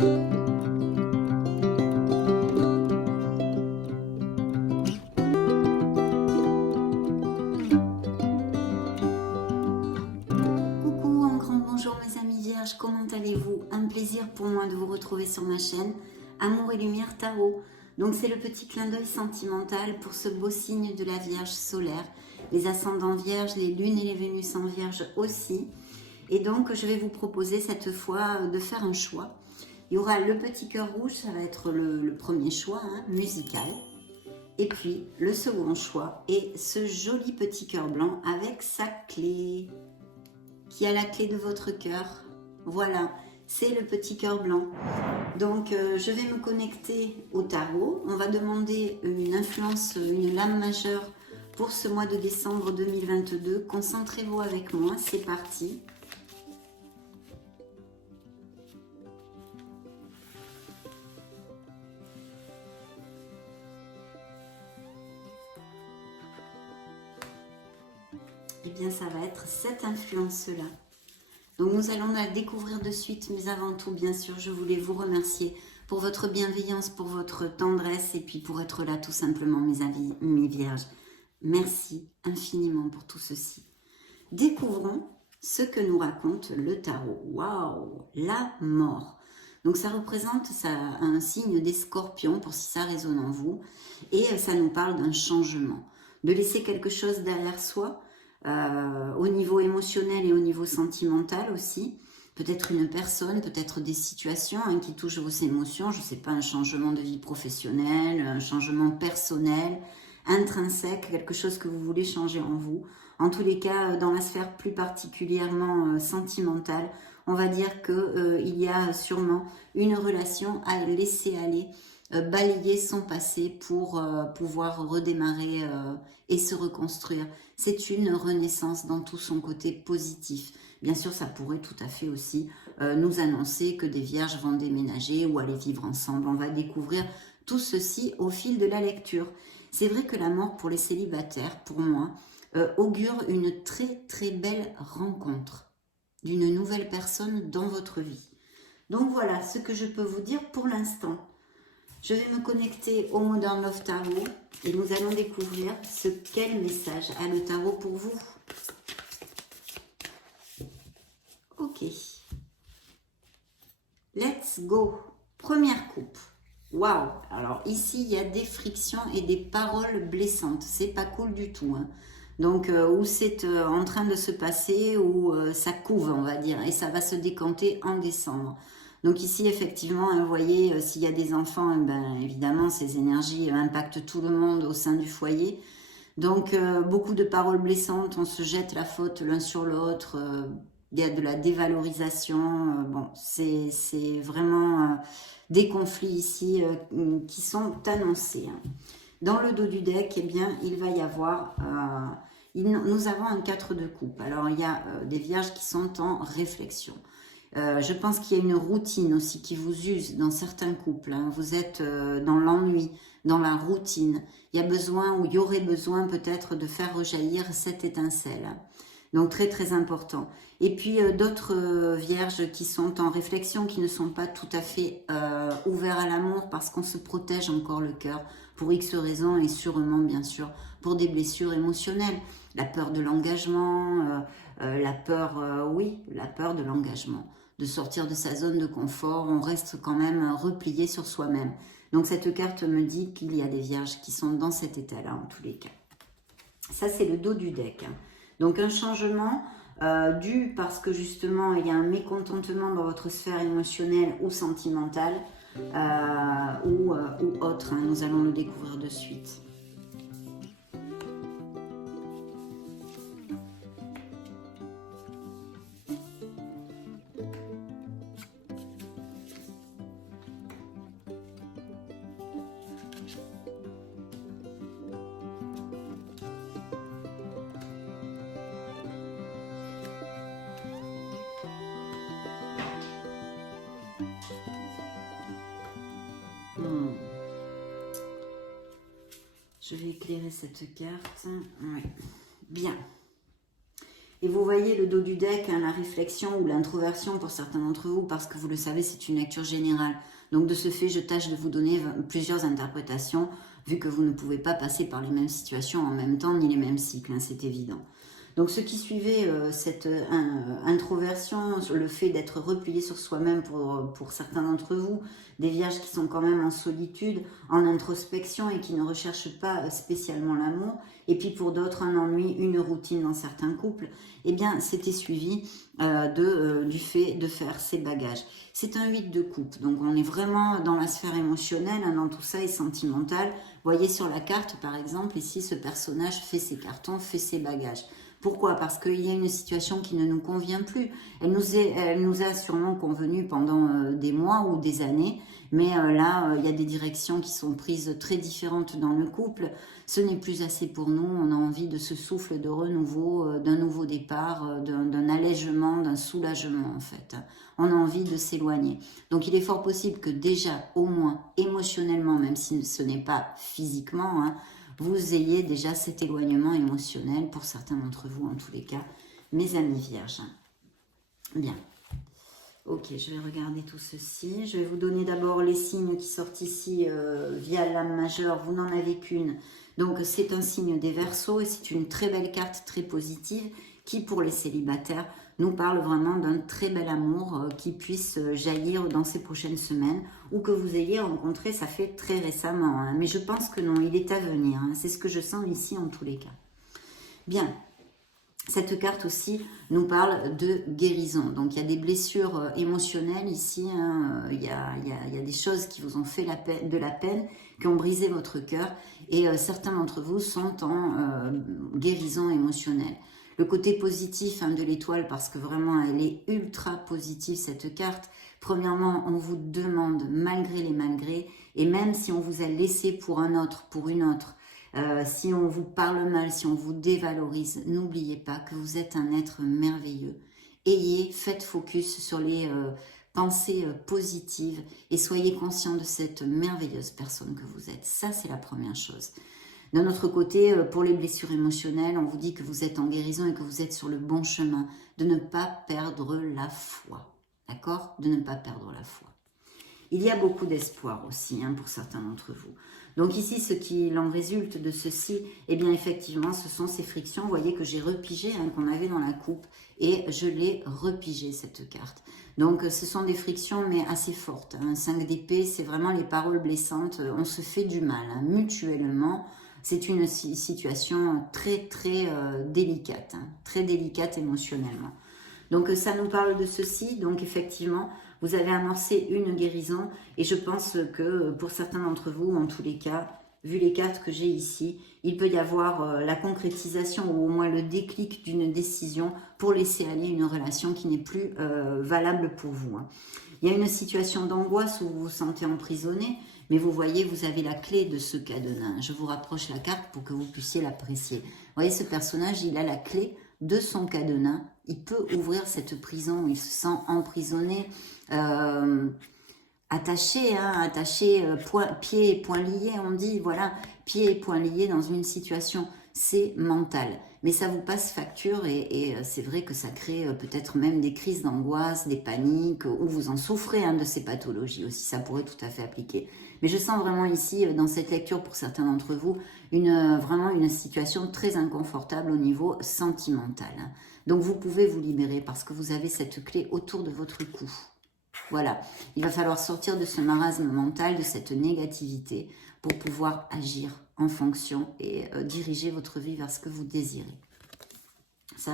Coucou, un grand bonjour mes amis vierges, comment allez-vous? Un plaisir pour moi de vous retrouver sur ma chaîne Amour et Lumière Tarot. Donc c'est le petit clin d'œil sentimental pour ce beau signe de la Vierge solaire, les ascendants vierges, les lunes et les Vénus en vierge aussi. Et donc je vais vous proposer cette fois de faire un choix. Il y aura le petit cœur rouge, ça va être le premier choix musical. Et puis le second choix est ce joli petit cœur blanc avec sa clé. Qui a la clé de votre cœur. Voilà, c'est le petit cœur blanc. Donc, je vais me connecter au tarot. On va demander une influence, une lame majeure pour ce mois de décembre 2022. Concentrez-vous avec moi, c'est parti. Eh bien, ça va être cette influence-là. Donc, nous allons la découvrir de suite, mais avant tout, bien sûr, je voulais vous remercier pour votre bienveillance, pour votre tendresse, et puis pour être là, tout simplement, mes amis, mes vierges. Merci infiniment pour tout ceci. Découvrons ce que nous raconte le tarot. Waouh, la mort. Donc, ça représente un signe des scorpions, pour si ça résonne en vous, et ça nous parle d'un changement, de laisser quelque chose derrière soi, au niveau émotionnel et au niveau sentimental aussi, peut-être une personne, peut-être des situations qui touchent vos émotions, je ne sais pas, un changement de vie professionnelle, un changement personnel, intrinsèque, quelque chose que vous voulez changer en vous. En tous les cas, dans la sphère plus particulièrement sentimentale, on va dire qu'il y a sûrement une relation à laisser aller, balayer son passé pour pouvoir redémarrer et se reconstruire. C'est une renaissance dans tout son côté positif. Bien sûr, ça pourrait tout à fait aussi nous annoncer que des vierges vont déménager ou aller vivre ensemble. On va découvrir tout ceci au fil de la lecture. C'est vrai que la mort pour les célibataires, pour moi, augure une très très belle rencontre d'une nouvelle personne dans votre vie. Donc voilà ce que je peux vous dire pour l'instant. Je vais me connecter au Modern Love Tarot et nous allons découvrir quel message a le tarot pour vous. Ok. Let's go. Première coupe. Waouh. Alors ici, il y a des frictions et des paroles blessantes. C'est pas cool du tout. Donc, où c'est en train de se passer, où ça couve, on va dire. Et ça va se décanter en décembre. Donc ici, effectivement, vous voyez, s'il y a des enfants, évidemment, ces énergies impactent tout le monde au sein du foyer. Donc, beaucoup de paroles blessantes, on se jette la faute l'un sur l'autre, il y a de la dévalorisation. Bon, c'est vraiment des conflits ici qui sont annoncés. Dans le dos du deck, eh bien, il va y avoir... nous avons un 4 de coupe. Alors, il y a des vierges qui sont en réflexion. Je pense qu'il y a une routine aussi qui vous use dans certains couples. Vous êtes dans l'ennui, dans la routine. Il y a besoin ou il y aurait besoin peut-être de faire rejaillir cette étincelle. Donc très très important. Et puis d'autres vierges qui sont en réflexion, qui ne sont pas tout à fait ouverts à l'amour parce qu'on se protège encore le cœur pour X raisons et sûrement bien sûr pour des blessures émotionnelles. La peur de l'engagement, la peur, oui, la peur de l'engagement. De sortir de sa zone de confort, on reste quand même replié sur soi-même. Donc cette carte me dit qu'il y a des vierges qui sont dans cet état-là en tous les cas. Ça c'est le dos du deck. Donc un changement dû parce que justement il y a un mécontentement dans votre sphère émotionnelle ou sentimentale ou autre. Nous allons le découvrir de suite. Je vais éclairer cette carte. Ouais. Bien. Et vous voyez le dos du deck, hein, la réflexion ou l'introversion pour certains d'entre vous, parce que vous le savez, c'est une lecture générale. Donc de ce fait, je tâche de vous donner plusieurs interprétations, vu que vous ne pouvez pas passer par les mêmes situations en même temps, ni les mêmes cycles, hein, c'est évident. Donc ceux qui suivaient cette introversion, le fait d'être replié sur soi-même pour certains d'entre vous, des vierges qui sont quand même en solitude, en introspection et qui ne recherchent pas spécialement l'amour, et puis pour d'autres un ennui, une routine dans certains couples, eh bien c'était suivi du fait de faire ses bagages. C'est un 8 de coupe, donc on est vraiment dans la sphère émotionnelle, hein, dans tout ça et sentimental. Vous voyez sur la carte par exemple, ici ce personnage fait ses cartons, fait ses bagages. Pourquoi? Parce qu'il y a une situation qui ne nous convient plus. Elle nous a sûrement convenu pendant des mois ou des années, mais là, il y a des directions qui sont prises très différentes dans le couple. Ce n'est plus assez pour nous, on a envie de ce souffle de renouveau, d'un nouveau départ, d'un allègement, d'un soulagement en fait. On a envie de s'éloigner. Donc il est fort possible que déjà, au moins émotionnellement, même si ce n'est pas physiquement, hein, vous ayez déjà cet éloignement émotionnel, pour certains d'entre vous en tous les cas, mes amis vierges. Bien. Ok, je vais regarder tout ceci. Je vais vous donner d'abord les signes qui sortent ici via l'âme majeure. Vous n'en avez qu'une. Donc c'est un signe des Verseaux et c'est une très belle carte, très positive, qui pour les célibataires nous parle vraiment d'un très bel amour qui puisse jaillir dans ces prochaines semaines ou que vous ayez rencontré, ça fait très récemment. Hein. Mais je pense que non, il est à venir. Hein. C'est ce que je sens ici en tous les cas. Bien. Cette carte aussi nous parle de guérison. Donc, il y a des blessures émotionnelles ici. Hein. Il y a des choses qui vous ont fait de la peine, qui ont brisé votre cœur. Et certains d'entre vous sont en guérison émotionnelle. Le côté positif hein, de l'étoile, parce que vraiment, elle est ultra positive, cette carte. Premièrement, on vous demande, malgré les malgrés, et même si on vous a laissé pour un autre, pour une autre, si on vous parle mal, si on vous dévalorise, n'oubliez pas que vous êtes un être merveilleux. Faites focus sur les pensées positives et soyez conscient de cette merveilleuse personne que vous êtes. Ça, c'est la première chose. D'un autre côté, pour les blessures émotionnelles, on vous dit que vous êtes en guérison et que vous êtes sur le bon chemin, de ne pas perdre la foi. D'accord? De ne pas perdre la foi. Il y a beaucoup d'espoir aussi hein, pour certains d'entre vous. Donc ici, ce qu'il en résulte de ceci, eh bien effectivement, ce sont ces frictions. Vous voyez que j'ai repigé, hein, qu'on avait dans la coupe, et je l'ai repigé cette carte. Donc ce sont des frictions, mais assez fortes. Hein. 5 d'épée, c'est vraiment les paroles blessantes. On se fait du mal, hein, mutuellement. C'est une situation très, très délicate, hein, très délicate émotionnellement. Donc ça nous parle de ceci, donc effectivement, vous avez amorcé une guérison et je pense que pour certains d'entre vous, en tous les cas, vu les cartes que j'ai ici, il peut y avoir la concrétisation ou au moins le déclic d'une décision pour laisser aller une relation qui n'est plus valable pour vous. Hein. Il y a une situation d'angoisse où vous vous sentez emprisonné, mais vous voyez, vous avez la clé de ce cadenas. Je vous rapproche la carte pour que vous puissiez l'apprécier. Vous voyez, ce personnage, il a la clé de son cadenas. Il peut ouvrir cette prison où il se sent emprisonné, attaché, hein, attaché, pieds et poings liés, on dit, voilà, pieds et poings liés dans une situation, c'est mental. Mais ça vous passe facture et c'est vrai que ça crée peut-être même des crises d'angoisse, des paniques, ou vous en souffrez hein, de ces pathologies aussi, ça pourrait tout à fait appliquer. Mais je sens vraiment ici, dans cette lecture pour certains d'entre vous, vraiment une situation très inconfortable au niveau sentimental. Hein. Donc vous pouvez vous libérer parce que vous avez cette clé autour de votre cou. Voilà, il va falloir sortir de ce marasme mental, de cette négativité pour pouvoir agir en fonction et diriger votre vie vers ce que vous désirez. Ça,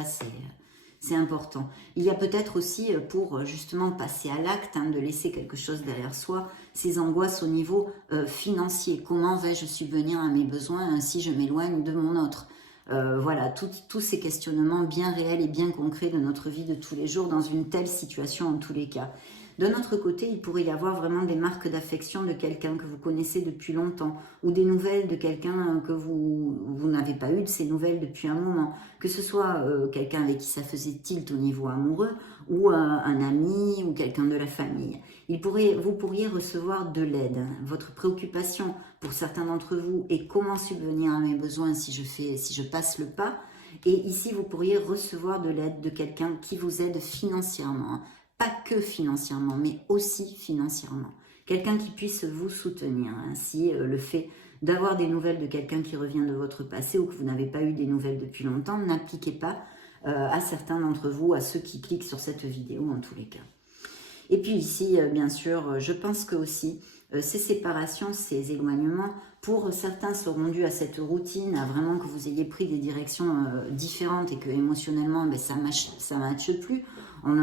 c'est important. Il y a peut-être aussi, pour justement passer à l'acte, hein, de laisser quelque chose derrière soi, ces angoisses au niveau financier. Comment vais-je subvenir à mes besoins si je m'éloigne de mon autre ? Voilà, tous ces questionnements bien réels et bien concrets de notre vie de tous les jours dans une telle situation en tous les cas. De notre côté, il pourrait y avoir vraiment des marques d'affection de quelqu'un que vous connaissez depuis longtemps ou des nouvelles de quelqu'un que vous n'avez pas eu de ces nouvelles depuis un moment. Que ce soit quelqu'un avec qui ça faisait tilt au niveau amoureux ou un ami ou quelqu'un de la famille. Vous pourriez recevoir de l'aide. Votre préoccupation pour certains d'entre vous est comment subvenir à mes besoins si je passe le pas. Et ici, vous pourriez recevoir de l'aide de quelqu'un qui vous aide financièrement, hein. Pas que financièrement, mais aussi financièrement. Quelqu'un qui puisse vous soutenir. Ainsi, le fait d'avoir des nouvelles de quelqu'un qui revient de votre passé ou que vous n'avez pas eu des nouvelles depuis longtemps, n'appliquez pas à certains d'entre vous, à ceux qui cliquent sur cette vidéo en tous les cas. Et puis ici, bien sûr, je pense que aussi, ces séparations, ces éloignements, pour certains seront dus à cette routine, à vraiment que vous ayez pris des directions différentes et que émotionnellement, ben, ça matche plus. On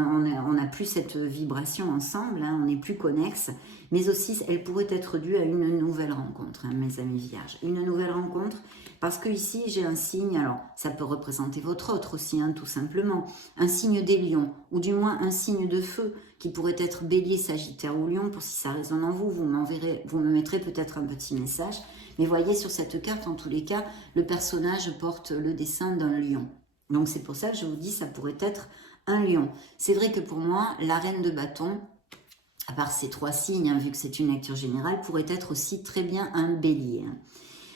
n'a plus cette vibration ensemble, hein, on n'est plus connexes, mais aussi elle pourrait être due à une nouvelle rencontre, hein, mes amis vierges. Une nouvelle rencontre, parce que ici j'ai un signe, alors ça peut représenter votre autre aussi, hein, tout simplement, un signe des lions, ou du moins un signe de feu, qui pourrait être bélier, sagittaire ou lion, pour si ça résonne en vous, vous me mettrez peut-être un petit message. Mais voyez sur cette carte, en tous les cas, le personnage porte le dessin d'un lion. Donc c'est pour ça que je vous dis, ça pourrait être un lion. C'est vrai que pour moi, la reine de bâton, à part ces 3 signes, hein, vu que c'est une lecture générale, pourrait être aussi très bien un bélier. Hein.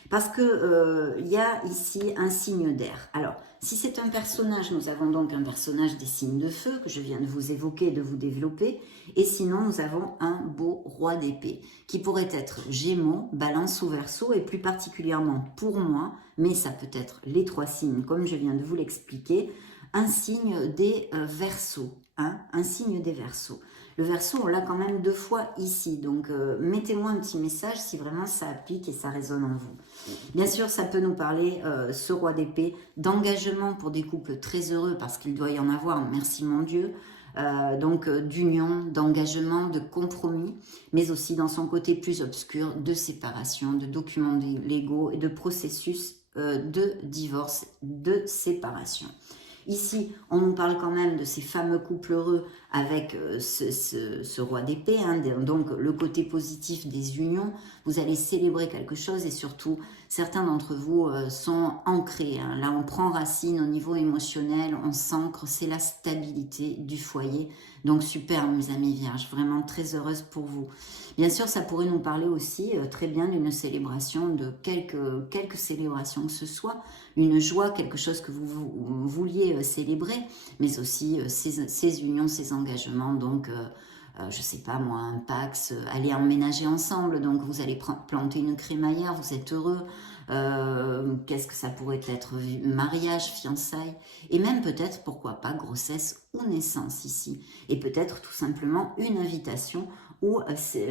Parce que y a ici un signe d'air. Alors, si c'est un personnage, nous avons donc un personnage des signes de feu, que je viens de vous évoquer, de vous développer. Et sinon, nous avons un beau roi d'épée, qui pourrait être Gémeaux, Balance ou Verseau, et plus particulièrement pour moi, mais ça peut être les 3 signes, comme je viens de vous l'expliquer, un signe des Verseaux, hein, un signe des Verseaux. Le Verseau, on l'a quand même 2 fois ici, donc mettez-moi un petit message si vraiment ça applique et ça résonne en vous. Bien sûr, ça peut nous parler, ce roi d'épée, d'engagement pour des couples très heureux, parce qu'il doit y en avoir, merci mon Dieu, donc d'union, d'engagement, de compromis, mais aussi dans son côté plus obscur, de séparation, de documents légaux et de processus de divorce, de séparation. Ici, on nous parle quand même de ces fameux couples heureux avec ce roi d'épée, hein, donc le côté positif des unions. Vous allez célébrer quelque chose et surtout, certains d'entre vous sont ancrés. Hein. Là, on prend racine au niveau émotionnel, on s'ancre, c'est la stabilité du foyer. Donc super, mes amis vierges, vraiment très heureuse pour vous. Bien sûr, ça pourrait nous parler aussi très bien d'une célébration, de quelques célébrations que ce soit, une joie, quelque chose que vous vouliez célébrer, mais aussi ces unions, ces engagements, donc je sais pas moi, un Pax, aller emménager ensemble, donc vous allez planter une crémaillère, vous êtes heureux, qu'est-ce que ça pourrait être, mariage, fiançailles, et même peut-être, pourquoi pas, grossesse ou naissance ici, et peut-être tout simplement une invitation où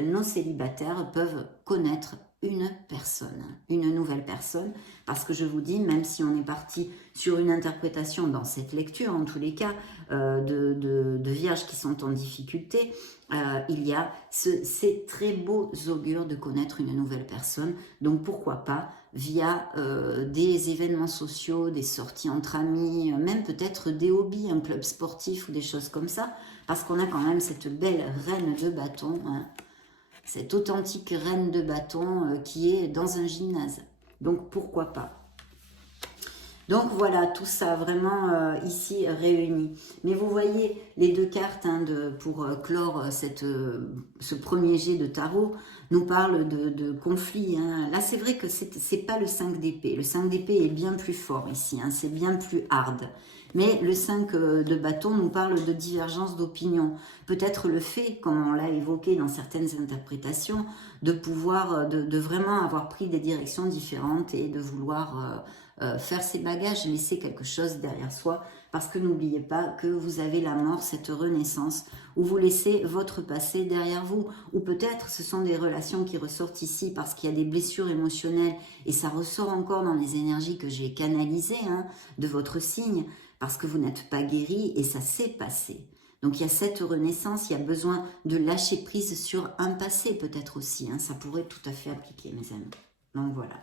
nos célibataires peuvent connaître une personne, une nouvelle personne, parce que je vous dis, même si on est parti sur une interprétation dans cette lecture, en tous les cas, de vierges qui sont en difficulté, il y a ces très beaux augures de connaître une nouvelle personne, donc pourquoi pas via des événements sociaux, des sorties entre amis, même peut-être des hobbies, un club sportif ou des choses comme ça, parce qu'on a quand même cette belle reine de bâton, hein, cette authentique reine de bâton qui est dans un gymnase. Donc pourquoi pas. Donc voilà, tout ça vraiment ici réuni. Mais vous voyez les 2 cartes hein, pour clore ce premier jet de tarot nous parlent de conflit. Hein. Là c'est vrai que c'est pas le 5 d'épée. Le 5 d'épée est bien plus fort ici, hein, c'est bien plus hard. Mais le 5 de bâton nous parle de divergence d'opinion. Peut-être le fait, comme on l'a évoqué dans certaines interprétations, de pouvoir, de vraiment avoir pris des directions différentes et de vouloir faire ses bagages, laisser quelque chose derrière soi. Parce que n'oubliez pas que vous avez la mort, cette renaissance, où vous laissez votre passé derrière vous. Ou peut-être ce sont des relations qui ressortent ici parce qu'il y a des blessures émotionnelles et ça ressort encore dans les énergies que j'ai canalisées hein, de votre signe. Parce que vous n'êtes pas guéri et ça s'est passé. Donc il y a cette renaissance, il y a besoin de lâcher prise sur un passé peut-être aussi. Hein, ça pourrait tout à fait appliquer mes amis. Donc voilà.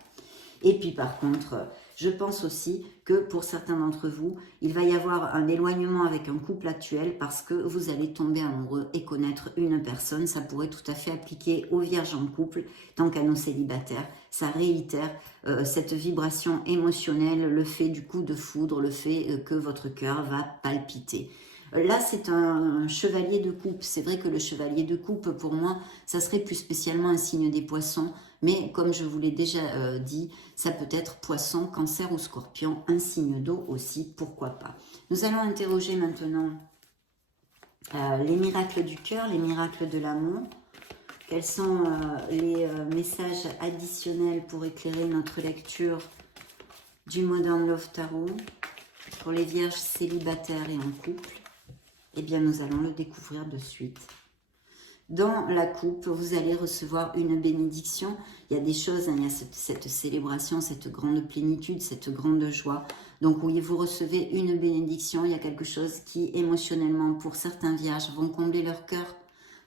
Et puis par contre, je pense aussi que pour certains d'entre vous, il va y avoir un éloignement avec un couple actuel parce que vous allez tomber amoureux et connaître une personne. Ça pourrait tout à fait appliquer aux vierges en couple, tant qu'à nos célibataires. Ça réitère cette vibration émotionnelle, le fait du coup de foudre, le fait que votre cœur va palpiter. Là, c'est un chevalier de coupe. C'est vrai que le chevalier de coupe, pour moi, ça serait plus spécialement un signe des poissons. Mais comme je vous l'ai déjà dit, ça peut être poisson, cancer ou scorpion, un signe d'eau aussi, pourquoi pas. Nous allons interroger maintenant les miracles du cœur, les miracles de l'amour. Quels sont les messages additionnels pour éclairer notre lecture du Modern Love Tarot pour les vierges célibataires et en couple? Eh bien, nous allons le découvrir de suite. Dans la coupe, vous allez recevoir une bénédiction. Il y a des choses, hein, il y a cette célébration, cette grande plénitude, cette grande joie. Donc oui, vous recevez une bénédiction. Il y a quelque chose qui, émotionnellement, pour certains vierges, vont combler leur cœur.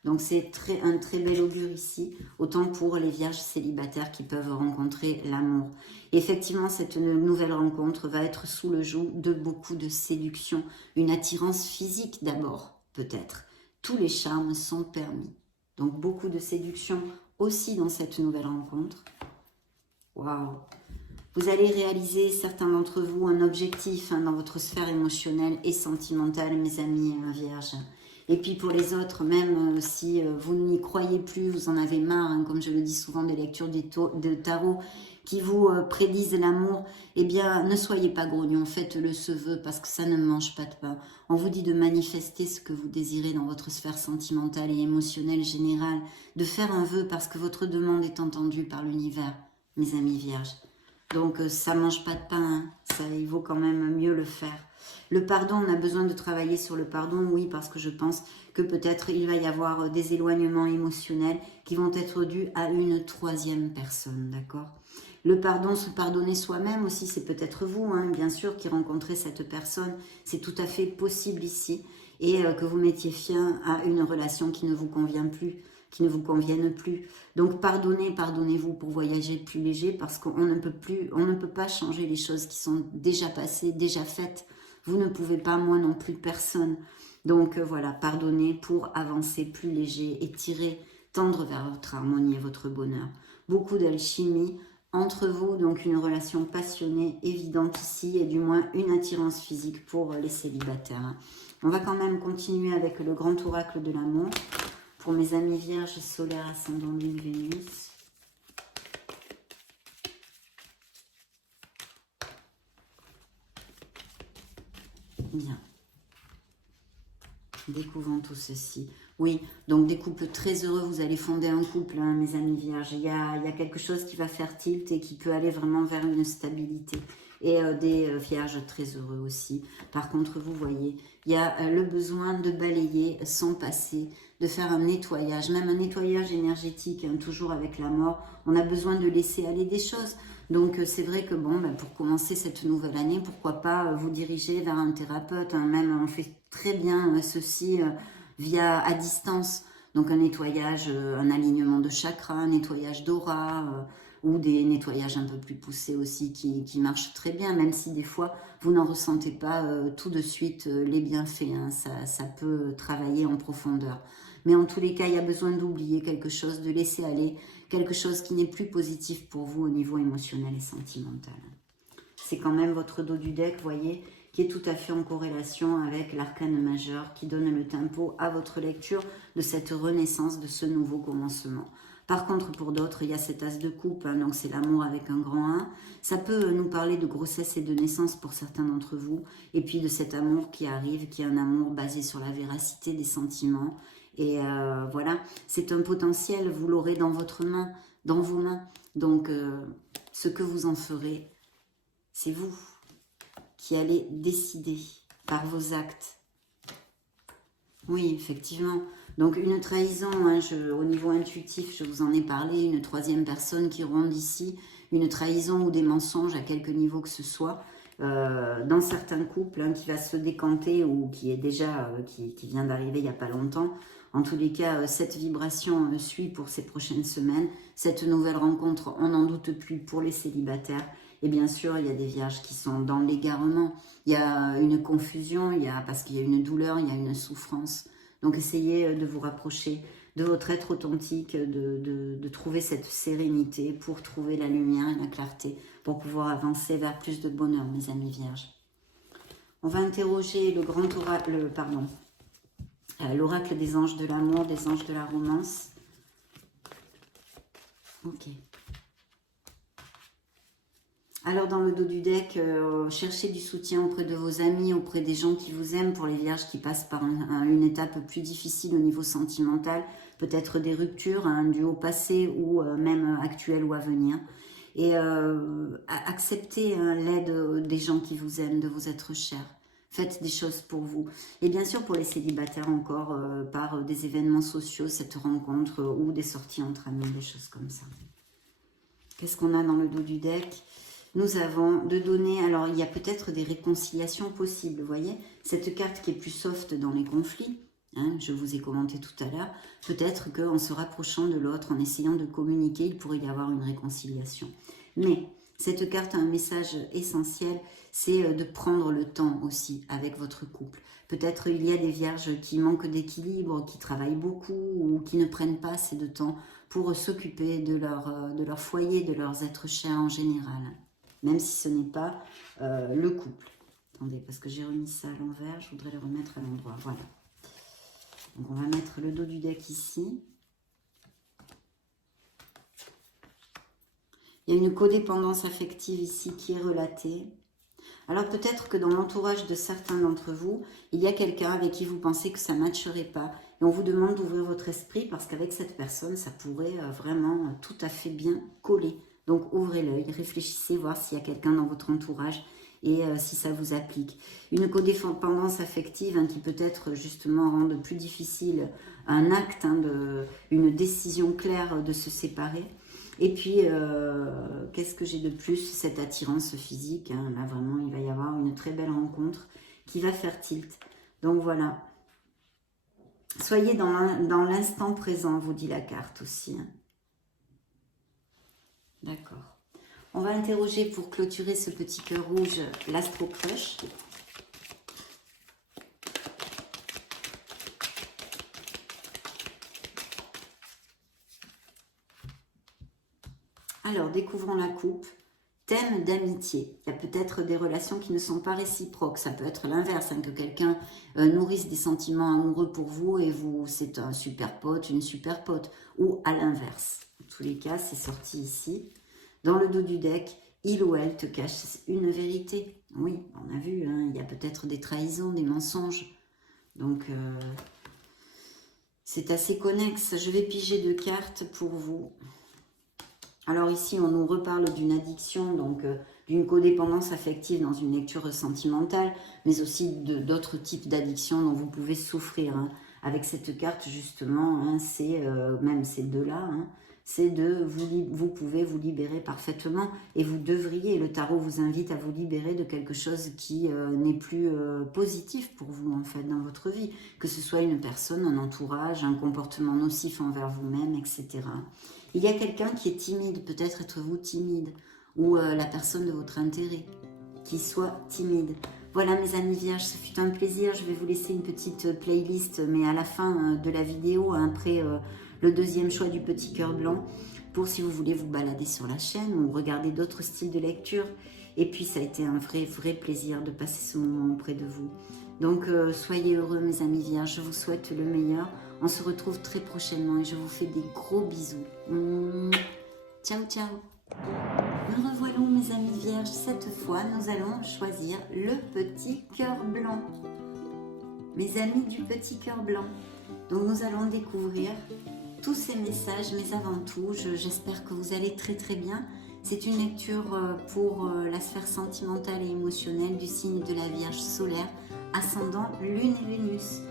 Donc c'est un très bel augure ici, autant pour les vierges célibataires qui peuvent rencontrer l'amour. Effectivement, cette nouvelle rencontre va être sous le joug de beaucoup de séduction, une attirance physique d'abord, peut-être. Tous les charmes sont permis. Donc beaucoup de séduction aussi dans cette nouvelle rencontre. Waouh! Vous allez réaliser, certains d'entre vous, un objectif dans votre sphère émotionnelle et sentimentale, mes amis vierges. Et puis pour les autres, même si vous n'y croyez plus, vous en avez marre, comme je le dis souvent, des lectures de tarot qui vous prédisent l'amour, eh bien ne soyez pas grognon, faites-le ce vœu parce que ça ne mange pas de pain. On vous dit de manifester ce que vous désirez dans votre sphère sentimentale et émotionnelle générale, de faire un vœu parce que votre demande est entendue par l'univers, mes amis vierges. Donc ça ne mange pas de pain, il vaut quand même mieux le faire. Le pardon, on a besoin de travailler sur le pardon, oui, parce que je pense que peut-être il va y avoir des éloignements émotionnels qui vont être dus à une troisième personne, d'accord? Le pardon, se pardonner soi-même aussi, c'est peut-être vous, bien sûr, qui rencontrez cette personne. C'est tout à fait possible ici. Et que vous mettiez fin à une relation qui ne vous convient plus, qui ne vous convienne plus. Donc pardonnez, pardonnez-vous pour voyager plus léger parce qu'on ne peut pas changer les choses qui sont déjà passées, déjà faites. Vous ne pouvez pas, moi non plus, personne. Donc voilà, pardonnez pour avancer plus léger et tendre vers votre harmonie et votre bonheur. Beaucoup d'alchimie entre vous, donc une relation passionnée, évidente ici, et du moins une attirance physique pour les célibataires. On va quand même continuer avec le grand oracle de l'amour. Pour mes amis vierges, solaire, ascendant, lune, Vénus. Bien. Découvrons tout ceci. Oui, donc des couples très heureux, vous allez fonder un couple, mes amis vierges. Il y a quelque chose qui va faire tilt et qui peut aller vraiment vers une stabilité. Et des vierges très heureux aussi. Par contre, vous voyez, il y a le besoin de balayer son passé, de faire un nettoyage, même un nettoyage énergétique, toujours avec la mort. On a besoin de laisser aller des choses. Donc c'est vrai que bon, pour commencer cette nouvelle année, pourquoi pas vous diriger vers un thérapeute, même on fait très bien ceci à distance. Donc un nettoyage, un alignement de chakras, un nettoyage d'aura, ou des nettoyages un peu plus poussés aussi qui marchent très bien, même si des fois vous n'en ressentez pas tout de suite les bienfaits, ça peut travailler en profondeur. Mais en tous les cas, il y a besoin d'oublier quelque chose, de laisser aller quelque chose qui n'est plus positif pour vous au niveau émotionnel et sentimental. C'est quand même votre dos du deck, voyez, qui est tout à fait en corrélation avec l'arcane majeur qui donne le tempo à votre lecture de cette renaissance, de ce nouveau commencement. Par contre, pour d'autres, il y a cet as de coupe, donc c'est l'amour avec un grand 1. Ça peut nous parler de grossesse et de naissance pour certains d'entre vous, et puis de cet amour qui arrive, qui est un amour basé sur la véracité des sentiments. Et voilà, c'est un potentiel, vous l'aurez dans votre main, dans vos mains. Donc, ce que vous en ferez, c'est vous qui allez décider par vos actes. Oui, effectivement. Donc une trahison, au niveau intuitif, je vous en ai parlé, une troisième personne qui ronde ici, une trahison ou des mensonges à quelque niveau que ce soit, dans certains couples, qui va se décanter ou qui est déjà, qui vient d'arriver il n'y a pas longtemps. En tous les cas, cette vibration suit pour ces prochaines semaines. Cette nouvelle rencontre, on n'en doute plus pour les célibataires. Et bien sûr, il y a des vierges qui sont dans l'égarement. Il y a une confusion, parce qu'il y a une douleur, il y a une souffrance. Donc essayez de vous rapprocher de votre être authentique, de trouver cette sérénité pour trouver la lumière et la clarté, pour pouvoir avancer vers plus de bonheur, mes amis vierges. On va interroger le grand oracle, l'oracle des anges de l'amour, des anges de la romance. Ok. Alors, dans le dos du deck, cherchez du soutien auprès de vos amis, auprès des gens qui vous aiment, pour les vierges qui passent par une étape plus difficile au niveau sentimental, peut-être des ruptures, du haut passé ou même actuel ou à venir. Et acceptez l'aide des gens qui vous aiment, de vos êtres chers. Faites des choses pour vous. Et bien sûr, pour les célibataires encore, par des événements sociaux, cette rencontre ou des sorties entre amis, des choses comme ça. Qu'est-ce qu'on a dans le dos du deck ? Nous avons de donner, alors il y a peut-être des réconciliations possibles, vous voyez, cette carte qui est plus soft dans les conflits, je vous ai commenté tout à l'heure, peut-être qu'en se rapprochant de l'autre, en essayant de communiquer, il pourrait y avoir une réconciliation. Mais cette carte a un message essentiel, c'est de prendre le temps aussi avec votre couple. Peut-être il y a des vierges qui manquent d'équilibre, qui travaillent beaucoup ou qui ne prennent pas assez de temps pour s'occuper de leur foyer, de leurs êtres chers en général. Même si ce n'est pas le couple. Attendez, parce que j'ai remis ça à l'envers, je voudrais le remettre à l'endroit. Voilà. Donc on va mettre le dos du deck ici. Il y a une codépendance affective ici qui est relatée. Alors peut-être que dans l'entourage de certains d'entre vous, il y a quelqu'un avec qui vous pensez que ça ne matcherait pas. Et on vous demande d'ouvrir votre esprit parce qu'avec cette personne, ça pourrait vraiment tout à fait bien coller. Donc ouvrez l'œil, réfléchissez, voir s'il y a quelqu'un dans votre entourage et si ça vous applique. Une codépendance affective qui peut-être justement rendre plus difficile un acte, une décision claire de se séparer. Et puis, qu'est-ce que j'ai de plus? Cette attirance physique. Là, vraiment, il va y avoir une très belle rencontre qui va faire tilt. Donc, voilà. Soyez dans l'instant présent, vous dit la carte aussi. D'accord. On va interroger pour clôturer ce petit cœur rouge l'Astro Crush. Alors, découvrons la coupe. Thème d'amitié. Il y a peut-être des relations qui ne sont pas réciproques. Ça peut être l'inverse, que quelqu'un nourrisse des sentiments amoureux pour vous et vous, c'est un super pote, une super pote. Ou à l'inverse. En tous les cas, c'est sorti ici. Dans le dos du deck, il ou elle te cache une vérité. Oui, on a vu, il y a peut-être des trahisons, des mensonges. Donc, c'est assez connexe. Je vais piger 2 cartes pour vous. Alors ici, on nous reparle d'une addiction, donc d'une codépendance affective dans une lecture sentimentale, mais aussi d'autres types d'addictions dont vous pouvez souffrir. Avec cette carte, justement, c'est même ces deux-là, c'est de vous pouvez vous libérer parfaitement et vous devriez, le tarot vous invite à vous libérer de quelque chose qui n'est plus positif pour vous, en fait, dans votre vie. Que ce soit une personne, un entourage, un comportement nocif envers vous-même, etc. Il y a quelqu'un qui est timide, peut-être êtes-vous timide, ou la personne de votre intérêt, qui soit timide. Voilà mes amis vierges, ce fut un plaisir. Je vais vous laisser une petite playlist, mais à la fin de la vidéo, après le deuxième choix du petit cœur blanc, pour si vous voulez vous balader sur la chaîne ou regarder d'autres styles de lecture. Et puis ça a été un vrai plaisir de passer ce moment auprès de vous. Donc soyez heureux mes amis vierges, je vous souhaite le meilleur. On se retrouve très prochainement et je vous fais des gros bisous. Ciao, ciao. Nous revoilà mes amis vierges. Cette fois, nous allons choisir le petit cœur blanc. Mes amis du petit cœur blanc. Donc nous allons découvrir tous ces messages, mais avant tout, j'espère que vous allez très bien. C'est une lecture pour la sphère sentimentale et émotionnelle du signe de la Vierge solaire, ascendant Lune et Vénus.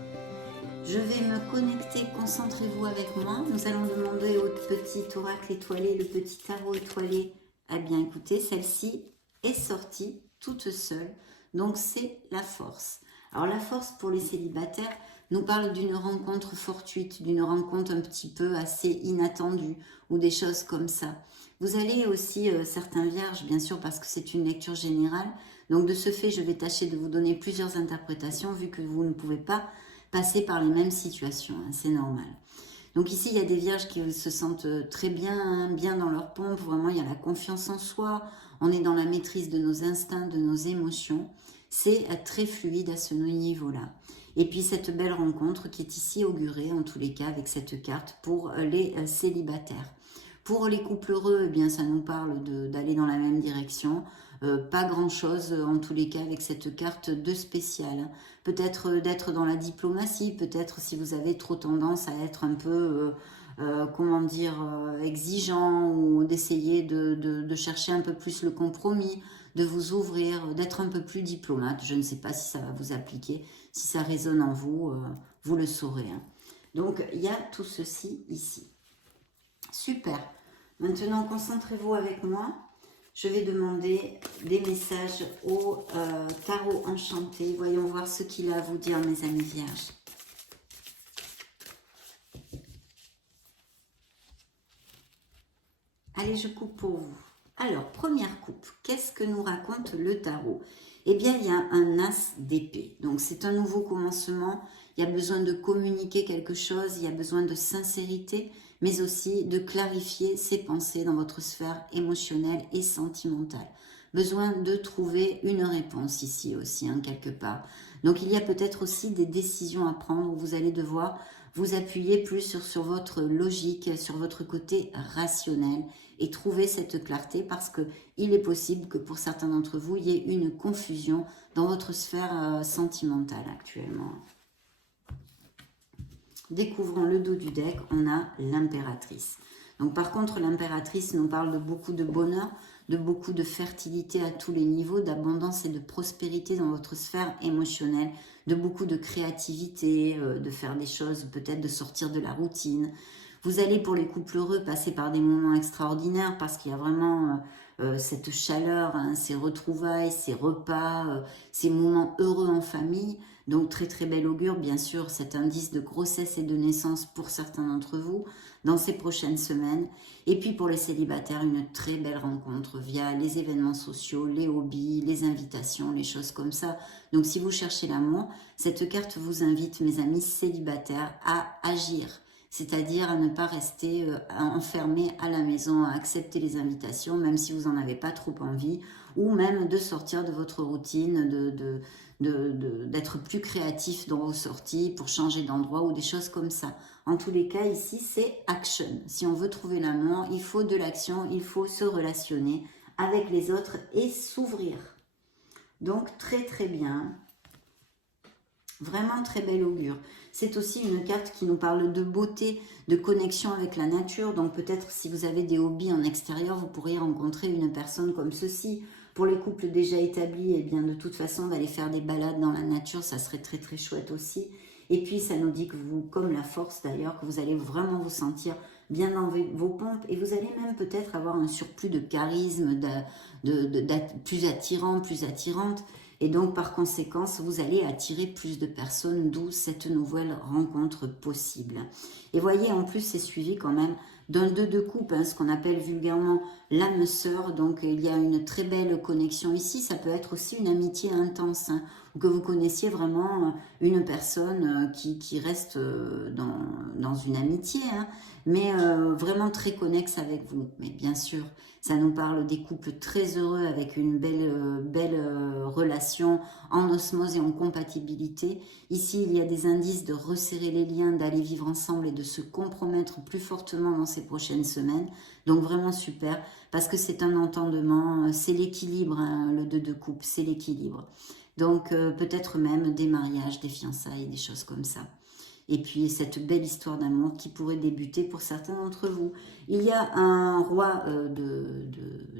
Je vais me connecter, concentrez-vous avec moi. Nous allons demander au petit oracle étoilé, le petit tarot étoilé. Eh bien écoutez, celle-ci est sortie toute seule, donc c'est la force. Alors la force pour les célibataires nous parle d'une rencontre fortuite, d'une rencontre un petit peu assez inattendue ou des choses comme ça. Vous allez aussi, certains vierges, bien sûr, parce que c'est une lecture générale, donc de ce fait, je vais tâcher de vous donner plusieurs interprétations vu que vous ne pouvez pas passer par les mêmes situations, c'est normal. Donc ici, il y a des vierges qui se sentent très bien, bien dans leur pompe, vraiment il y a la confiance en soi, on est dans la maîtrise de nos instincts, de nos émotions. C'est très fluide à ce niveau-là. Et puis cette belle rencontre qui est ici augurée, en tous les cas, avec cette carte pour les célibataires. Pour les couples heureux, eh bien, ça nous parle d'aller dans la même direction. Pas grand-chose, en tous les cas, avec cette carte de spécial. Peut-être d'être dans la diplomatie, peut-être si vous avez trop tendance à être un peu, comment dire, exigeant, ou d'essayer de chercher un peu plus le compromis, de vous ouvrir, d'être un peu plus diplomate. Je ne sais pas si ça va vous appliquer. Si ça résonne en vous, vous le saurez. Hein. Donc, il y a tout ceci ici. Super. Maintenant, concentrez-vous avec moi. Je vais demander des messages au tarot enchanté. Voyons voir ce qu'il a à vous dire, mes amis vierges. Allez, je coupe pour vous. Alors, première coupe, qu'est-ce que nous raconte le tarot? Eh bien, il y a un as d'épée. Donc, c'est un nouveau commencement. Il y a besoin de communiquer quelque chose. Il y a besoin de sincérité, mais aussi de clarifier ses pensées dans votre sphère émotionnelle et sentimentale. Besoin de trouver une réponse ici aussi, hein, quelque part. Donc, il y a peut-être aussi des décisions à prendre où vous allez devoir vous appuyer plus sur votre logique, sur votre côté rationnel et trouver cette clarté parce qu'il est possible que pour certains d'entre vous, il y ait une confusion dans votre sphère sentimentale actuellement. Découvrons le dos du deck, on a l'impératrice. Donc par contre, l'impératrice nous parle de beaucoup de bonheur, de beaucoup de fertilité à tous les niveaux, d'abondance et de prospérité dans votre sphère émotionnelle, de beaucoup de créativité, de faire des choses, peut-être de sortir de la routine. Vous allez, pour les couples heureux, passer par des moments extraordinaires parce qu'il y a vraiment cette chaleur, hein, ces retrouvailles, ces repas, ces moments heureux en famille. Donc très très bel augure, bien sûr, cet indice de grossesse et de naissance pour certains d'entre vous dans ces prochaines semaines. Et puis pour les célibataires, une très belle rencontre via les événements sociaux, les hobbies, les invitations, les choses comme ça. Donc si vous cherchez l'amour, cette carte vous invite, mes amis célibataires, à agir. C'est-à-dire à ne pas rester enfermé à la maison, à accepter les invitations, même si vous n'en avez pas trop envie, ou même de sortir de votre routine, d'être plus créatif dans vos sorties pour changer d'endroit ou des choses comme ça. En tous les cas, ici, c'est action. Si on veut trouver l'amour, il faut de l'action, il faut se relationner avec les autres et s'ouvrir. Donc, très très bien. Vraiment très bel augure. C'est aussi une carte qui nous parle de beauté, de connexion avec la nature. Donc peut-être si vous avez des hobbies en extérieur, vous pourriez rencontrer une personne comme ceci. Pour les couples déjà établis, eh bien de toute façon, d'aller faire des balades dans la nature, ça serait très très chouette aussi. Et puis ça nous dit que vous, comme la force d'ailleurs, que vous allez vraiment vous sentir bien dans vos pompes et vous allez même peut-être avoir un surplus de charisme, plus attirant, plus attirante. Et donc, par conséquence, vous allez attirer plus de personnes, d'où cette nouvelle rencontre possible. Et voyez, en plus, c'est suivi quand même d'un 2 de coupe, hein, ce qu'on appelle vulgairement l'âme sœur. Donc, il y a une très belle connexion ici. Ça peut être aussi une amitié intense, hein, ou que vous connaissiez vraiment une personne qui reste dans une amitié, hein, mais vraiment très connexe avec vous. Mais bien sûr, ça nous parle des couples très heureux avec une belle relation en osmose et en compatibilité. Ici, il y a des indices de resserrer les liens, d'aller vivre ensemble et de se compromettre plus fortement dans ces prochaines semaines. Donc vraiment super, parce que c'est un entendement, c'est l'équilibre, hein, le 2 de coupe, c'est l'équilibre. Donc peut-être même des mariages, des fiançailles, des choses comme ça. Et puis cette belle histoire d'amour qui pourrait débuter pour certains d'entre vous. Il y a un roi de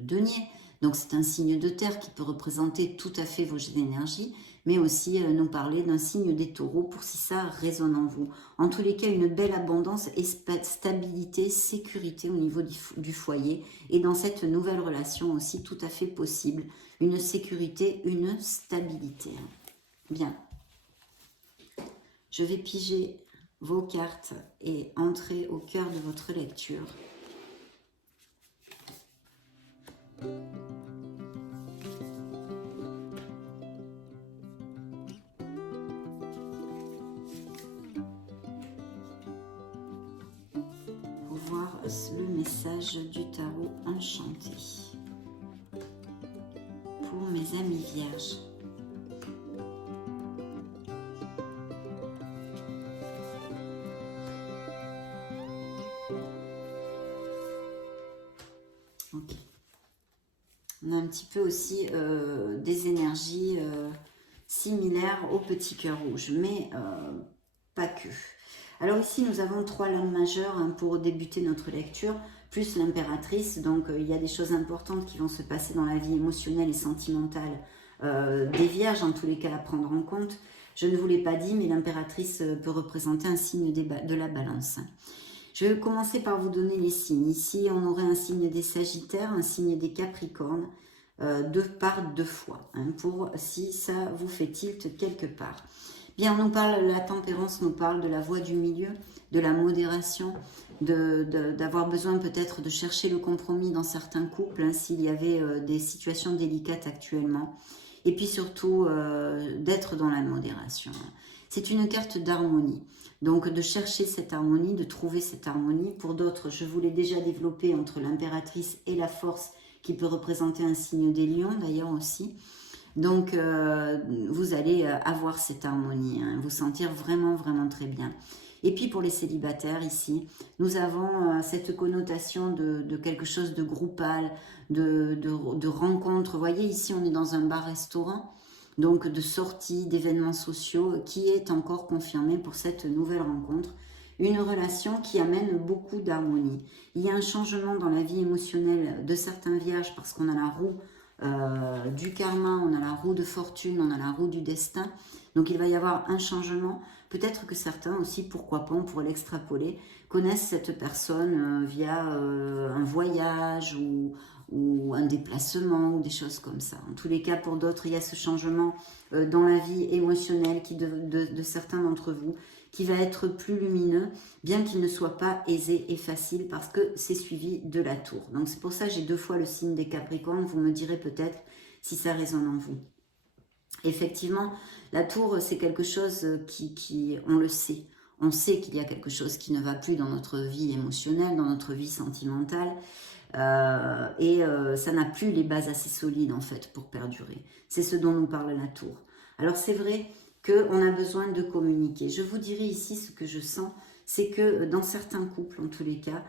denier, donc c'est un signe de terre qui peut représenter tout à fait vos énergies, mais aussi nous parler d'un signe des taureaux pour si ça résonne en vous. En tous les cas, une belle abondance et stabilité, sécurité au niveau du foyer et dans cette nouvelle relation aussi tout à fait possible. Une sécurité, une stabilité. Bien. Je vais piger vos cartes et entrer au cœur de votre lecture. Pour voir le message du tarot enchanté. Pour mes amis vierges. Ok. On a un petit peu aussi des énergies similaires au petit cœur rouge, mais pas que. Alors ici, nous avons 3 lames majeures hein, pour débuter notre lecture, plus l'impératrice. Donc, il y a des choses importantes qui vont se passer dans la vie émotionnelle et sentimentale des vierges, en tous les cas à prendre en compte. Je ne vous l'ai pas dit, mais l'impératrice peut représenter un signe de la balance. Je vais commencer par vous donner les signes. Ici, on aurait un signe des Sagittaires, un signe des Capricornes, par deux fois, hein, pour si ça vous fait tilt quelque part. Bien, on nous parle, la tempérance nous parle de la voie du milieu, de la modération, d'avoir besoin peut-être de chercher le compromis dans certains couples, hein, s'il y avait des situations délicates actuellement. Et puis surtout, d'être dans la modération. C'est une carte d'harmonie. Donc, de chercher cette harmonie, de trouver cette harmonie. Pour d'autres, je vous l'ai déjà développé entre l'impératrice et la force, qui peut représenter un signe des lions, d'ailleurs aussi. Donc, vous allez avoir cette harmonie, hein, vous sentir vraiment, vraiment très bien. Et puis, pour les célibataires, ici, nous avons cette connotation de quelque chose de groupal, de rencontre. Vous voyez, ici, on est dans un bar-restaurant, donc de sortie, d'événements sociaux, qui est encore confirmé pour cette nouvelle rencontre. Une relation qui amène beaucoup d'harmonie. Il y a un changement dans la vie émotionnelle de certains vierges parce qu'on a la roue du karma, on a la roue de fortune, on a la roue du destin. Donc il va y avoir un changement. Peut-être que certains aussi, pourquoi pas, on pourrait l'extrapoler, connaissent cette personne via un voyage ou un déplacement ou des choses comme ça. En tous les cas, pour d'autres, il y a ce changement dans la vie émotionnelle de certains d'entre vous qui va être plus lumineux, bien qu'il ne soit pas aisé et facile, parce que c'est suivi de la tour. Donc c'est pour ça que j'ai 2 fois le signe des Capricornes, vous me direz peut-être si ça résonne en vous. Effectivement, la tour, c'est quelque chose on le sait. On sait qu'il y a quelque chose qui ne va plus dans notre vie émotionnelle, dans notre vie sentimentale, ça n'a plus les bases assez solides en fait pour perdurer. C'est ce dont nous parle la tour. Alors c'est vrai qu'on a besoin de communiquer. Je vous dirai ici ce que je sens, c'est que dans certains couples, en tous les cas,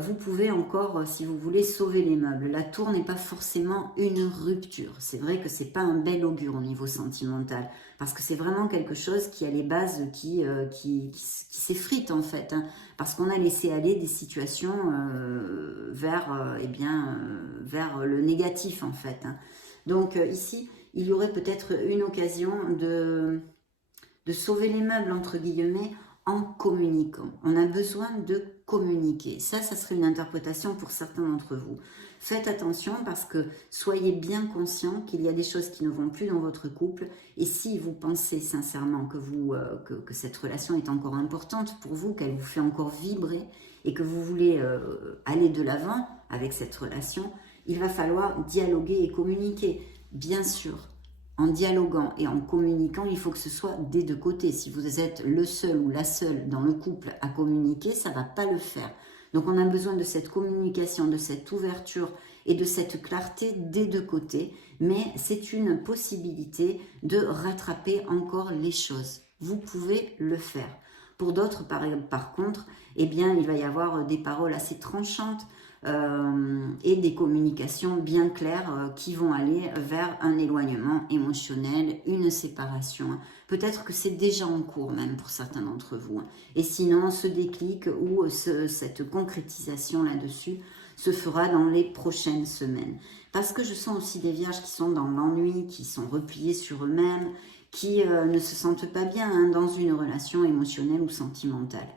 vous pouvez encore, si vous voulez, sauver les meubles. La tour n'est pas forcément une rupture. C'est vrai que c'est pas un bel augure au niveau sentimental, parce que c'est vraiment quelque chose qui a les bases qui s'effritent en fait, hein, parce qu'on a laissé aller des situations vers le négatif en fait. Hein. Donc ici, il y aurait peut-être une occasion de sauver les meubles, entre guillemets, en communiquant. On a besoin de communiquer. Ça serait une interprétation pour certains d'entre vous. Faites attention parce que soyez bien conscient qu'il y a des choses qui ne vont plus dans votre couple. Et si vous pensez sincèrement que cette relation est encore importante pour vous, qu'elle vous fait encore vibrer et que vous voulez aller de l'avant avec cette relation, il va falloir dialoguer et communiquer. Bien sûr, en dialoguant et en communiquant, il faut que ce soit des 2 côtés. Si vous êtes le seul ou la seule dans le couple à communiquer, ça ne va pas le faire. Donc on a besoin de cette communication, de cette ouverture et de cette clarté des 2 côtés. Mais c'est une possibilité de rattraper encore les choses. Vous pouvez le faire. Pour d'autres, par contre, eh bien, il va y avoir des paroles assez tranchantes, et des communications bien claires qui vont aller vers un éloignement émotionnel, une séparation. Peut-être que c'est déjà en cours même pour certains d'entre vous. Et sinon, ce déclic ou cette concrétisation là-dessus se fera dans les prochaines semaines. Parce que je sens aussi des vierges qui sont dans l'ennui, qui sont repliées sur eux-mêmes, qui ne se sentent pas bien hein, dans une relation émotionnelle ou sentimentale.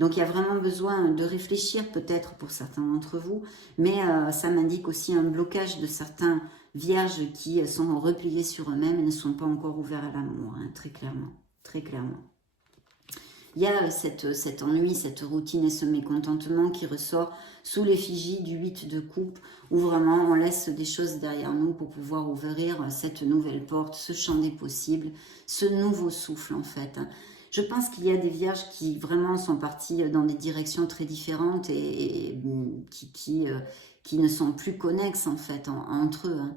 Donc il y a vraiment besoin de réfléchir peut-être pour certains d'entre vous, mais ça m'indique aussi un blocage de certains vierges qui sont repliés sur eux-mêmes et ne sont pas encore ouverts à l'amour, hein, très clairement, très clairement. Il y a cet ennui, cette routine et ce mécontentement qui ressort sous l'effigie du 8 de coupe, où vraiment on laisse des choses derrière nous pour pouvoir ouvrir cette nouvelle porte, ce champ des possibles, ce nouveau souffle en fait. Je pense qu'il y a des vierges qui vraiment sont parties dans des directions très différentes et qui ne sont plus connexes en fait entre eux. Hein.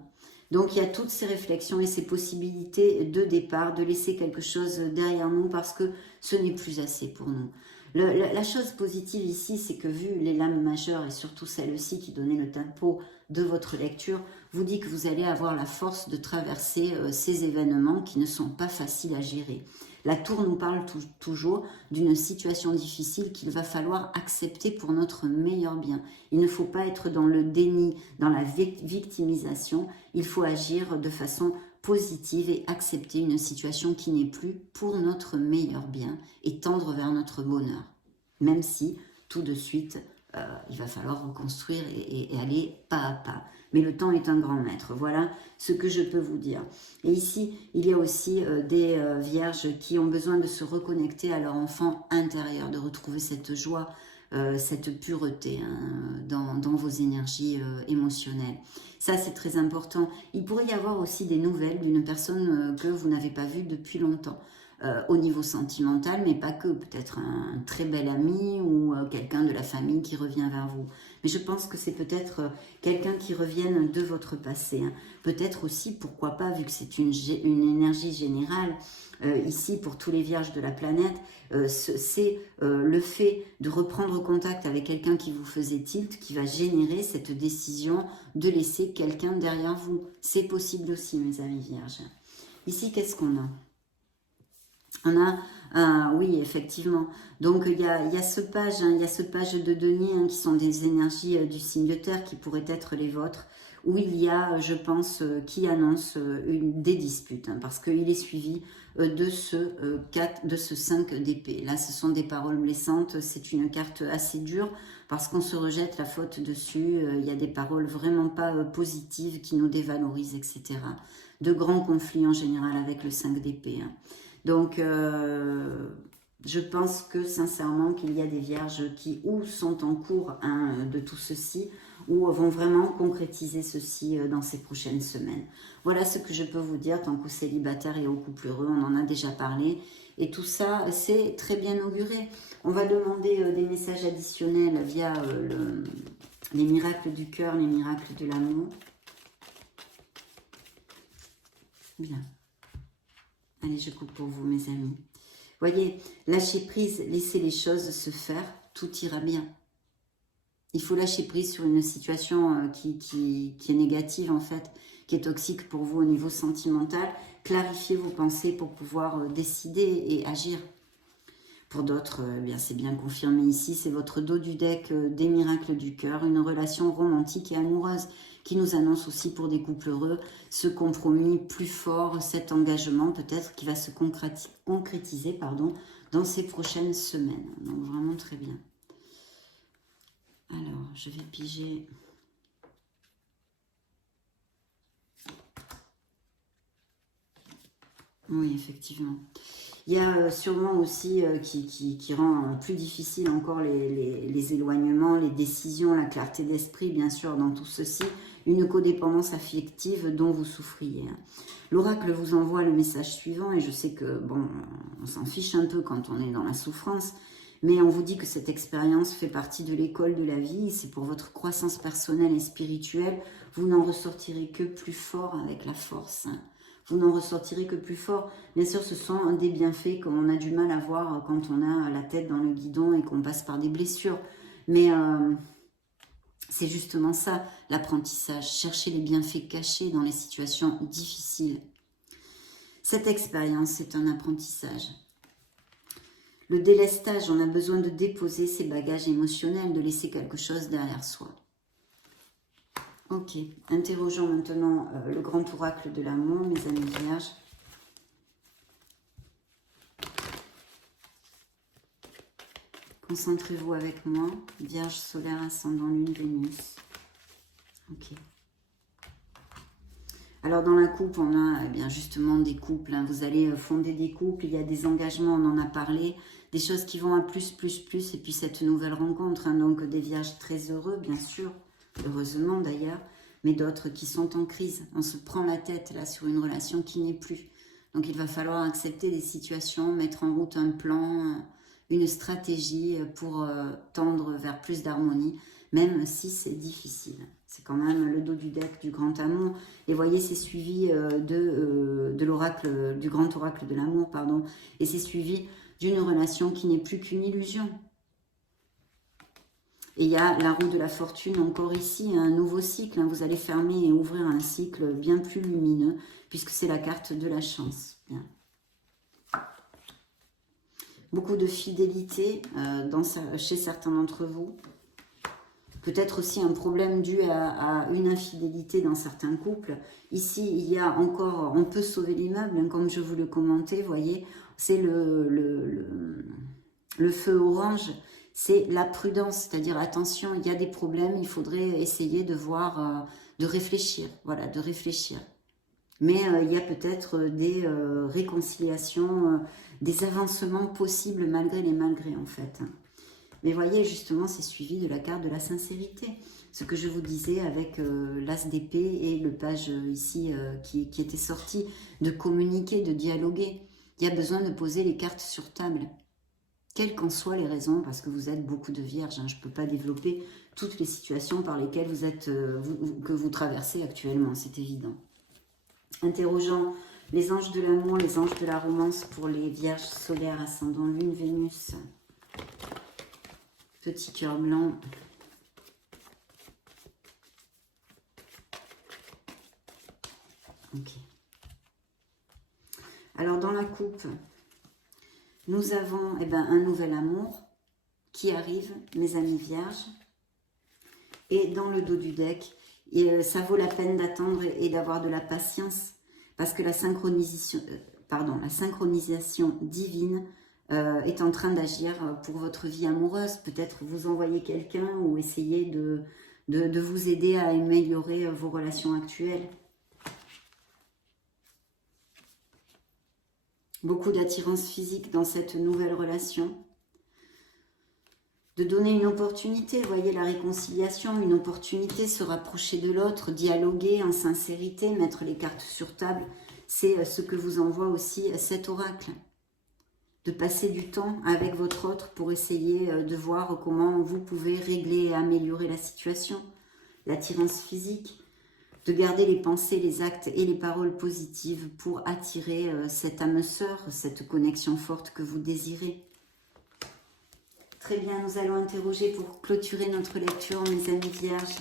Donc il y a toutes ces réflexions et ces possibilités de départ, de laisser quelque chose derrière nous parce que ce n'est plus assez pour nous. La chose positive ici, c'est que vu les lames majeures et surtout celle-ci qui donnait le tempo de votre lecture, vous dit que vous allez avoir la force de traverser ces événements qui ne sont pas faciles à gérer. La tour nous parle toujours d'une situation difficile qu'il va falloir accepter pour notre meilleur bien. Il ne faut pas être dans le déni, dans la victimisation. Il faut agir de façon positive et accepter une situation qui n'est plus pour notre meilleur bien et tendre vers notre bonheur. Même si, tout de suite, il va falloir reconstruire et aller pas à pas. Mais le temps est un grand maître. Voilà ce que je peux vous dire. Et ici, il y a aussi des vierges qui ont besoin de se reconnecter à leur enfant intérieur, de retrouver cette joie, cette pureté dans vos énergies émotionnelles. Ça, c'est très important. Il pourrait y avoir aussi des nouvelles d'une personne que vous n'avez pas vue depuis longtemps. Au niveau sentimental, mais pas que, peut-être un très bel ami ou quelqu'un de la famille qui revient vers vous. Mais je pense que c'est peut-être quelqu'un qui revienne de votre passé. Hein. Peut-être aussi, pourquoi pas, vu que c'est une énergie générale, ici pour tous les vierges de la planète, c'est le fait de reprendre contact avec quelqu'un qui vous faisait tilt, qui va générer cette décision de laisser quelqu'un derrière vous. C'est possible aussi, mes amis vierges. Ici, qu'est-ce qu'on a ? On a, oui, effectivement. Donc, il y a ce page, il y a ce page de denier qui sont des énergies du signe de terre qui pourraient être les vôtres, où il y a, je pense, qui annonce des disputes, parce qu'il est suivi de ce 5 d'épée. Là, ce sont des paroles blessantes, c'est une carte assez dure, parce qu'on se rejette la faute dessus, il y a des paroles vraiment pas positives qui nous dévalorisent, etc. De grands conflits en général avec le 5 d'épée. Donc, je pense que sincèrement qu'il y a des vierges qui ou sont en cours de tout ceci ou vont vraiment concrétiser ceci dans ces prochaines semaines. Voilà ce que je peux vous dire tant qu'aux célibataires et aux couples heureux, on en a déjà parlé. Et tout ça, c'est très bien auguré. On va demander des messages additionnels via les miracles du cœur, les miracles de l'amour. Bien. Allez, je coupe pour vous, mes amis. Voyez, lâchez prise, laissez les choses se faire, tout ira bien. Il faut lâcher prise sur une situation qui est négative, en fait, qui est toxique pour vous au niveau sentimental. Clarifiez vos pensées pour pouvoir décider et agir. Pour d'autres, bien c'est bien confirmé ici, c'est votre dos du deck des miracles du cœur, une relation romantique et amoureuse qui nous annonce aussi pour des couples heureux ce compromis plus fort, cet engagement peut-être qui va se concrétiser dans ces prochaines semaines. Donc vraiment très bien. Alors, je vais piger. Oui, effectivement. Il y a sûrement aussi qui rend plus difficile encore les éloignements, les décisions, la clarté d'esprit, bien sûr, dans tout ceci, une codépendance affective dont vous souffriez. L'oracle vous envoie le message suivant, et je sais que, bon, on s'en fiche un peu quand on est dans la souffrance, mais on vous dit que cette expérience fait partie de l'école de la vie, c'est pour votre croissance personnelle et spirituelle, vous n'en ressortirez que plus fort avec la force. Vous n'en ressortirez que plus fort. Bien sûr, ce sont des bienfaits qu'on a du mal à voir quand on a la tête dans le guidon et qu'on passe par des blessures. Mais c'est justement ça, l'apprentissage. Chercher les bienfaits cachés dans les situations difficiles. Cette expérience, c'est un apprentissage. Le délestage, on a besoin de déposer ses bagages émotionnels, de laisser quelque chose derrière soi. Ok, interrogeons maintenant le grand oracle de l'amour, mes amis vierges. Concentrez-vous avec moi, Vierge solaire, ascendant lune, Vénus. Ok. Alors dans la coupe, on a bien justement des couples. Hein. Vous allez fonder des couples, il y a des engagements, on en a parlé. Des choses qui vont à plus, et puis cette nouvelle rencontre. Hein. Donc des vierges très heureux, bien sûr. Heureusement d'ailleurs, mais d'autres qui sont en crise. On se prend la tête là sur une relation qui n'est plus. Donc il va falloir accepter des situations, mettre en route un plan, une stratégie pour tendre vers plus d'harmonie, même si c'est difficile. C'est quand même le dos du deck du grand amour. Et voyez, c'est suivi de l'oracle, du grand oracle de l'amour, pardon. Et c'est suivi d'une relation qui n'est plus qu'une illusion. Et il y a la roue de la fortune encore ici, un nouveau cycle. Vous allez fermer et ouvrir un cycle bien plus lumineux, puisque c'est la carte de la chance. Bien. Beaucoup de fidélité chez certains d'entre vous. Peut-être aussi un problème dû à une infidélité dans certains couples. Ici, il y a encore, on peut sauver l'immeuble, hein, comme je vous le commentais, vous voyez, c'est le feu orange. C'est la prudence, c'est-à-dire attention, il y a des problèmes, il faudrait essayer de voir, de réfléchir, voilà, de réfléchir. Mais il y a peut-être des réconciliations, des avancements possibles malgré les malgrés en fait. Mais voyez, justement, c'est suivi de la carte de la sincérité. Ce que je vous disais avec l'as d'épée et le page ici qui était sorti, de communiquer, de dialoguer. Il y a besoin de poser les cartes sur table. Quelles qu'en soient les raisons, parce que vous êtes beaucoup de vierges, hein, je ne peux pas développer toutes les situations par lesquelles vous êtes, que vous traversez actuellement, c'est évident. Interrogeant les anges de l'amour, les anges de la romance pour les vierges solaires, ascendant lune, Vénus. Petit cœur blanc. Ok. Alors dans la coupe, nous avons un nouvel amour qui arrive, mes amis vierges. Et dans le dos du deck, ça vaut la peine d'attendre et d'avoir de la patience parce que la synchronisation divine est en train d'agir pour votre vie amoureuse. Peut-être vous envoyer quelqu'un ou essayer de vous aider à améliorer vos relations actuelles. Beaucoup d'attirance physique dans cette nouvelle relation. De donner une opportunité, vous voyez la réconciliation, une opportunité, se rapprocher de l'autre, dialoguer en sincérité, mettre les cartes sur table. C'est ce que vous envoie aussi cet oracle. De passer du temps avec votre autre pour essayer de voir comment vous pouvez régler et améliorer la situation. L'attirance physique. De garder les pensées, les actes et les paroles positives pour attirer cette âme sœur, cette connexion forte que vous désirez. Très bien, nous allons interroger pour clôturer notre lecture, mes amis vierges,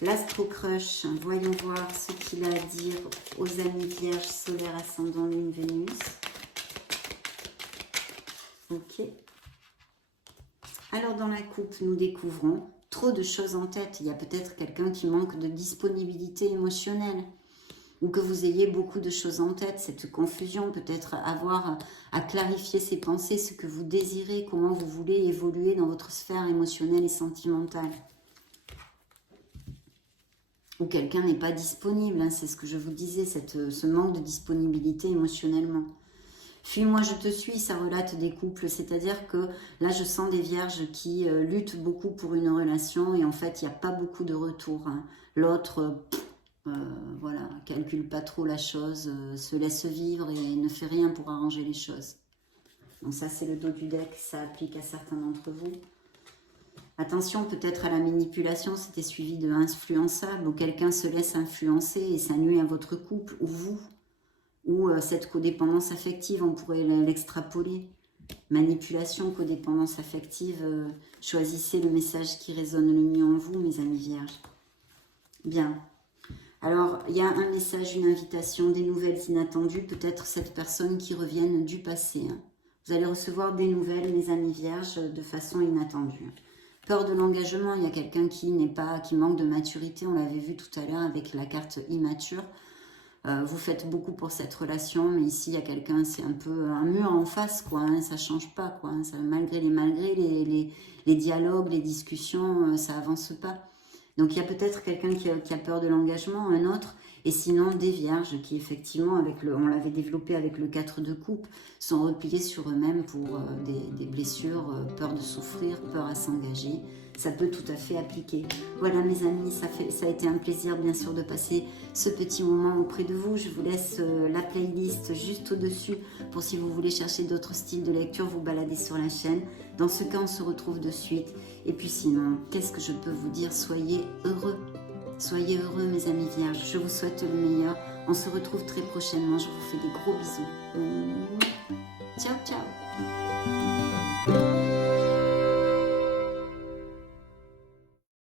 l'Astro Crush. Voyons voir ce qu'il a à dire aux amis vierges solaires ascendant lune Vénus. Ok. Alors dans la coupe, nous découvrons trop de choses en tête. Il y a peut-être quelqu'un qui manque de disponibilité émotionnelle ou que vous ayez beaucoup de choses en tête. Cette confusion, peut-être avoir à clarifier ses pensées, ce que vous désirez, comment vous voulez évoluer dans votre sphère émotionnelle et sentimentale. Ou quelqu'un n'est pas disponible, hein, c'est ce que je vous disais, ce manque de disponibilité émotionnellement. Fuis-moi, je te suis, ça relate des couples, c'est-à-dire que là, je sens des vierges qui luttent beaucoup pour une relation et en fait, il n'y a pas beaucoup de retour. Hein. L'autre, voilà, calcule pas trop la chose, se laisse vivre et ne fait rien pour arranger les choses. Donc ça, c'est le dos du deck, ça applique à certains d'entre vous. Attention peut-être à la manipulation, c'était suivi de influençable, où quelqu'un se laisse influencer et ça nuit à votre couple, ou vous. Ou cette codépendance affective, on pourrait l'extrapoler. Manipulation, codépendance affective, choisissez le message qui résonne le mieux en vous, mes amis vierges. Bien. Alors, il y a un message, une invitation, des nouvelles inattendues, peut-être cette personne qui revienne du passé. Hein. Vous allez recevoir des nouvelles, mes amis vierges, de façon inattendue. Peur de l'engagement, il y a quelqu'un qui manque de maturité, on l'avait vu tout à l'heure avec la carte immature. Vous faites beaucoup pour cette relation, mais ici, il y a quelqu'un, c'est un peu un mur en face, quoi, hein, ça ne change pas, quoi, hein, ça, malgré les dialogues, les discussions, ça avance pas. Donc, il y a peut-être quelqu'un qui a peur de l'engagement, un autre, et sinon, des vierges qui, effectivement, on l'avait développé avec le 4 de coupe, sont repliés sur eux-mêmes pour des blessures, peur de souffrir, peur à s'engager. Ça peut tout à fait appliquer. Voilà mes amis, ça a été un plaisir bien sûr de passer ce petit moment auprès de vous. Je vous laisse la playlist juste au-dessus pour si vous voulez chercher d'autres styles de lecture, vous balader sur la chaîne. Dans ce cas, on se retrouve de suite. Et puis sinon, qu'est-ce que je peux vous dire? Soyez heureux. Soyez heureux mes amis vierges. Je vous souhaite le meilleur. On se retrouve très prochainement. Je vous fais des gros bisous. Ciao, ciao.